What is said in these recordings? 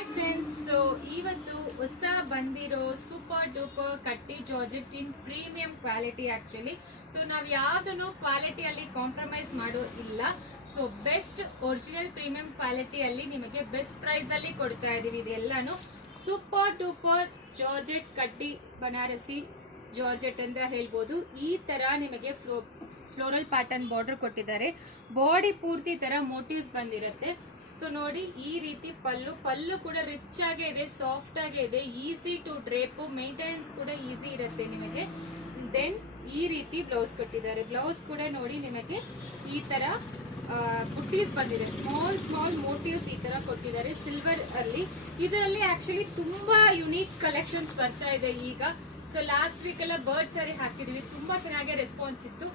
Hi friends, so ಇವತ್ತು ಹೊಸ ಬಂದಿರೋ ಸೂಪರ್ ಡೂಪರ್ ಕಟ್ಟಿ ಜಾರ್ಜೆಟ್ ಇನ್ ಪ್ರೀಮಿಯಂ ಕ್ವಾಲಿಟಿ. ಆಕ್ಚುಲಿ ಸೊ ನಾವು ಯಾವುದನ್ನು ಕ್ವಾಲಿಟಿಯಲ್ಲಿ ಕಾಂಪ್ರಮೈಸ್ ಮಾಡೋ ಇಲ್ಲ. ಸೊ ಬೆಸ್ಟ್ ಒರಿಜಿನಲ್ ಪ್ರೀಮಿಯಂ ಕ್ವಾಲಿಟಿಯಲ್ಲಿ ನಿಮಗೆ ಬೆಸ್ಟ್ ಪ್ರೈಸಲ್ಲಿ ಕೊಡ್ತಾ ಇದ್ದೀವಿ. ಇದೆಲ್ಲಾನು ಸೂಪರ್ ಡೂಪರ್ ಜಾರ್ಜೆಟ್ ಕಟ್ಟಿ ಬನಾರಸಿ ಜಾರ್ಜೆಟ್ ಅಂತ ಹೇಳ್ಬೋದು. ಈ ತರ ನಿಮಗೆ ಫ್ಲೋರಲ್ ಪ್ಯಾಟರ್ನ್ ಬಾರ್ಡರ್ ಕೊಟ್ಟಿದ್ದಾರೆ. ಬಾಡಿ ಪೂರ್ತಿ ತರ ಮೋಟಿವ್ಸ್ ಬಂದಿರುತ್ತೆ. ಸೊ ನೋಡಿ, ಈ ರೀತಿ ಪಲ್ಲು ಕೂಡ ರಿಚ್ ಆಗೇ ಇದೆ, ಸಾಫ್ಟ್ ಆಗೇ ಇದೆ, ಈಸಿ ಟು ಡ್ರೇಪು, ಮೇಂಟೆನೆನ್ಸ್ ಕೂಡ ಈಸಿ ಇರುತ್ತೆ ನಿಮಗೆ. ದೆನ್ ಈ ರೀತಿ ಬ್ಲೌಸ್ ಕೊಟ್ಟಿದ್ದಾರೆ. ಬ್ಲೌಸ್ ಕೂಡ ನೋಡಿ ನಿಮಗೆ ಈ ತರ ಬುಟ್ಟೀಸ್ ಬಂದಿದೆ, ಸ್ಮಾಲ್ ಮೋಟಿವ್ಸ್ ಈ ತರ ಕೊಟ್ಟಿದ್ದಾರೆ ಸಿಲ್ವರ್ ಅಲ್ಲಿ. ಇದರಲ್ಲಿ ಆಕ್ಚುಲಿ ತುಂಬಾ ಯುನೀಕ್ ಕಲೆಕ್ಷನ್ಸ್ ಬರ್ತಾ ಇದೆ ಈಗ. ಸೊ ಲಾಸ್ಟ್ ವೀಕ್ ಎಲ್ಲ ಬರ್ಡ್ ಸ್ಯಾರಿ ಹಾಕಿದೀವಿ, ತುಂಬಾ ಚೆನ್ನಾಗಿ ರೆಸ್ಪಾನ್ಸ್ ಇತ್ತು.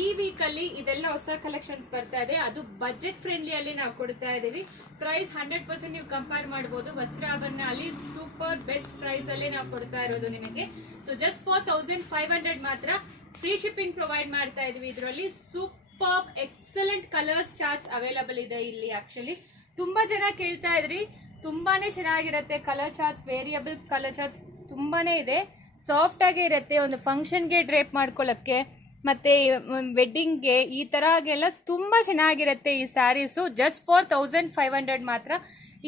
ಈ ವೀಕ್ ಅಲ್ಲಿ ಇದೆಲ್ಲ ಹೊಸ ಕಲೆಕ್ಷನ್ಸ್ ಬರ್ತಾ ಇದೆ, ಅದು ಬಜೆಟ್ ಫ್ರೆಂಡ್ಲಿ ಅಲ್ಲಿ ನಾವು ಕೊಡ್ತಾ ಇದೀವಿ. ಪ್ರೈಸ್ 100% ನೀವು ಕಂಪೇರ್ ಮಾಡಬಹುದು. ವಸ್ತ್ರಾಭರಣ ಅಲ್ಲಿ ಸೂಪರ್ ಬೆಸ್ಟ್ ಪ್ರೈಸ್ ಅಲ್ಲಿ ನಾವು ಕೊಡ್ತಾ ಇರೋದು ನಿಮಗೆ. ಸೊ ಜಸ್ಟ್ 4500 ಮಾತ್ರ ಫ್ರೀ ಶಿಪ್ಪಿಂಗ್ ಪ್ರೊವೈಡ್ ಮಾಡ್ತಾ ಇದೀವಿ. ಇದರಲ್ಲಿ super excellent colours charts available ಇದೆ ಇಲ್ಲಿ. ಆಕ್ಚುಲಿ ತುಂಬಾ ಜನ ಕೇಳ್ತಾ ಇದ್ರಿ, ತುಂಬಾನೇ ಚೆನ್ನಾಗಿರುತ್ತೆ colour charts, variable colour charts ತುಂಬಾನೇ ಇದೆ. ಸಾಫ್ಟ್ ಆಗೇ ಇರುತ್ತೆ, ಒಂದು ಫಂಕ್ಷನ್ಗೆ ಡ್ರೇಪ್ ಮಾಡ್ಕೊಳ್ಳೋಕ್ಕೆ ಮತ್ತು ವೆಡ್ಡಿಂಗ್ಗೆ ಈ ಥರಗೆಲ್ಲ ತುಂಬ ಚೆನ್ನಾಗಿರುತ್ತೆ ಈ ಸ್ಯಾರೀಸು. ಜಸ್ಟ್ 4500 ಮಾತ್ರ.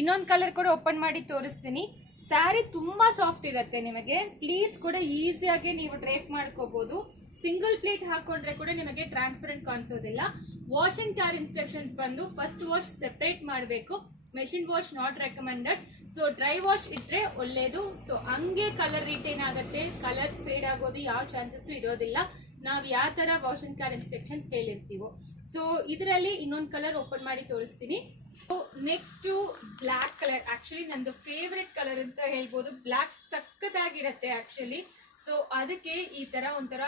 ಇನ್ನೊಂದು ಕಲರ್ ಕೂಡ ಓಪನ್ ಮಾಡಿ ತೋರಿಸ್ತೀನಿ. ಸ್ಯಾರಿ ತುಂಬ ಸಾಫ್ಟ್ ಇರುತ್ತೆ ನಿಮಗೆ. ಪ್ಲೀಟ್ಸ್ ಕೂಡ ಈಸಿಯಾಗಿ ನೀವು ಡ್ರೇಪ್ ಮಾಡ್ಕೋಬೋದು. ಸಿಂಗಲ್ ಪ್ಲೇಟ್ ಹಾಕೊಂಡ್ರೆ ಕೂಡ ನಿಮಗೆ ಟ್ರಾನ್ಸ್ಪರೆಂಟ್ ಕಾಣಿಸೋದಿಲ್ಲ. ವಾಶ್ ಅಂಡ್ ಕ್ಯಾರ್ ಇನ್ಸ್ಟ್ರಕ್ಷನ್ಸ್ ಬಂದು ಫಸ್ಟ್ ವಾಶ್ ಸೆಪರೇಟ್ ಮಾಡಬೇಕು, machine wash not recommended. So dry wash ಇದ್ರೆ ಒಳ್ಳೇದು. ಸೊ ಹಂಗೆ ಕಲರ್ ರಿಟೈನ್ ಆಗುತ್ತೆ, ಕಲರ್ ಫೇಡ್ ಆಗೋದು ಯಾವ ಚಾನ್ಸಸ್ ಇರೋದಿಲ್ಲ, ನಾವು ಯಾವ ತರ ವಾಶ್ ಅಂಡ್ ಕ್ಯಾರ್ ಇನ್ಸ್ಟ್ರಕ್ಷನ್ಸ್ ಹೇಳಿರ್ತೀವೋ. ಸೊ ಇದರಲ್ಲಿ ಇನ್ನೊಂದು ಕಲರ್ ಓಪನ್ ಮಾಡಿ ತೋರಿಸ್ತೀನಿ. So next black colour, actually ನಂದು ಫೇವ್ರೆಟ್ ಕಲರ್ ಅಂತ ಹೇಳ್ಬೋದು. Black ಸಕ್ಕತ್ತಾಗಿರುತ್ತೆ actually. ಸೊ ಅದಕ್ಕೆ ಈ ತರ ಒಂಥರ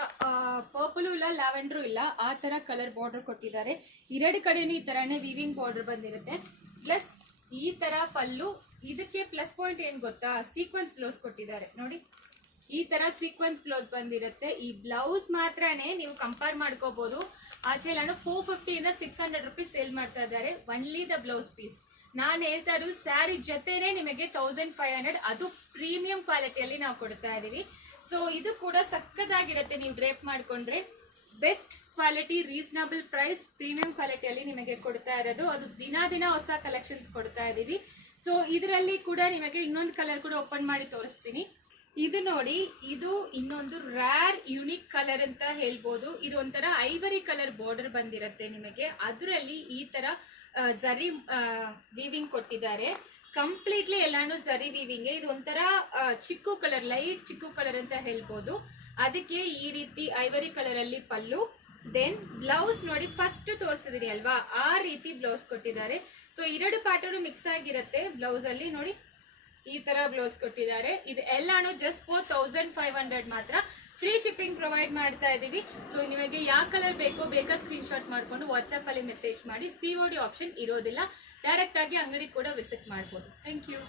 ಪರ್ಪಲು ಇಲ್ಲ, ಲ್ಯಾವೆಂಡ್ರು ಇಲ್ಲ, ಆ ತರ ಕಲರ್ ಬಾರ್ಡರ್ ಕೊಟ್ಟಿದ್ದಾರೆ. ಎರಡು ಕಡೆನೂ ಈ ತರಾನೇ ವೀವಿಂಗ್ ಬಾರ್ಡರ್ ಬಂದಿರುತ್ತೆ. ಪ್ಲಸ್ ಈ ತರ ಪಲ್ಲು. ಇದಕ್ಕೆ ಪ್ಲಸ್ ಪಾಯಿಂಟ್ ಏನ್ ಗೊತ್ತಾ, ಸೀಕ್ವೆನ್ಸ್ ಬ್ಲೌಸ್ ಕೊಟ್ಟಿದ್ದಾರೆ ನೋಡಿ. ಈ ತರ ಸೀಕ್ವೆನ್ಸ್ ಬ್ಲೌಸ್ ಬಂದಿರುತ್ತೆ. ಈ ಬ್ಲೌಸ್ ಮಾತ್ರನೇ ನೀವು ಕಂಪೇರ್ ಮಾಡ್ಕೋಬಹುದು. ಆಚೆ ನಾನು 450 ಇಂದ 600 ರುಪೀಸ್ ಸೇಲ್ ಮಾಡ್ತಾ ಇದ್ದಾರೆ, ಒನ್ಲಿ ದ ಬ್ಲೌಸ್ ಪೀಸ್. ನಾನು ಹೇಳ್ತಾ ಇರೋದು ಸ್ಯಾರಿ ಜೊತೆನೆ ನಿಮಗೆ 1500, ಅದು ಪ್ರೀಮಿಯಂ ಕ್ವಾಲಿಟಿಯಲ್ಲಿ ನಾವು ಕೊಡ್ತಾ ಇದೀವಿ. ಸೊ ಇದು ಕೂಡ ಸಕ್ಕತ್ತಾಗಿರುತ್ತೆ ನೀವು ಡ್ರೇಪ್ ಮಾಡ್ಕೊಂಡ್ರೆ. Best quality, reasonable price, premium ಕ್ವಾಲಿಟಿಯಲ್ಲಿ ನಿಮಗೆ ಕೊಡ್ತಾ ಇರೋದು. ಅದು ದಿನ ಹೊಸ ಕಲೆಕ್ಷನ್ಸ್ ಕೊಡ್ತಾ ಇದೀವಿ. ಸೊ ಇದರಲ್ಲಿ ಕೂಡ ನಿಮಗೆ ಇನ್ನೊಂದು ಕಲರ್ ಕೂಡ ಓಪನ್ ಮಾಡಿ ತೋರಿಸ್ತೀನಿ. ಇದು ನೋಡಿ, ಇದು ಇನ್ನೊಂದು ರ್ಯಾರ್ ಯುನಿಕ್ ಕಲರ್ ಅಂತ ಹೇಳ್ಬೋದು. ಇದು ಒಂಥರ ಐವರಿ ಕಲರ್ ಬಾರ್ಡರ್ ಬಂದಿರುತ್ತೆ ನಿಮಗೆ. ಅದರಲ್ಲಿ ಈ ತರ ಜರಿ ವೀವಿಂಗ್ ಕೊಟ್ಟಿದ್ದಾರೆ. ಕಂಪ್ಲೀಟ್ಲಿ ಎಲ್ಲಾನು ಜರಿ ವೀವಿಂಗ್. ಇದು ಒಂಥರ ಚಿಕ್ಕು ಕಲರ್, ಲೈಟ್ ಚಿಕ್ಕು ಕಲರ್ ಅಂತ ಹೇಳ್ಬೋದು. ಅದಕ್ಕೆ ಈ ರೀತಿ ಐವರಿ ಕಲರ್ ಅಲ್ಲಿ ಪಲ್ಲು. ದೆನ್ ಬ್ಲೌಸ್ ನೋಡಿ, ಫಸ್ಟ್ ತೋರಿಸಿದಿರಿ ಅಲ್ವಾ, ಆ ರೀತಿ ಬ್ಲೌಸ್ ಕೊಟ್ಟಿದ್ದಾರೆ. ಸೊ ಎರಡು ಪ್ಯಾಟರ್ನ್ ಮಿಕ್ಸ್ ಆಗಿರುತ್ತೆ ಬ್ಲೌಸ್ ಅಲ್ಲಿ ನೋಡಿ. ಈ ತರ ಬ್ಲೌಸ್ ಕೊಟ್ಟಿದ್ದಾರೆ. ಇದು ಎಲ್ಲಾನು ಜಸ್ಟ್ 4500 ಮಾತ್ರ. ಫ್ರೀ ಶಿಪ್ಪಿಂಗ್ ಪ್ರೊವೈಡ್ ಮಾಡ್ತಾ ಇದೀವಿ. ಸೊ ನಿಮಗೆ ಯಾವ ಕಲರ್ ಬೇಕಾ ಸ್ಕ್ರೀನ್ ಶಾಟ್ ಮಾಡ್ಕೊಂಡು ವಾಟ್ಸ್ಆಪ್ ಅಲ್ಲಿ ಮೆಸೇಜ್ ಮಾಡಿ. COD ಆಪ್ಷನ್ ಇರೋದಿಲ್ಲ, ಡೈರೆಕ್ಟ್ ಆಗಿ ಅಂಗಡಿ ಕೂಡ ವಿಸಿಟ್ ಮಾಡಬಹುದು. Thank you.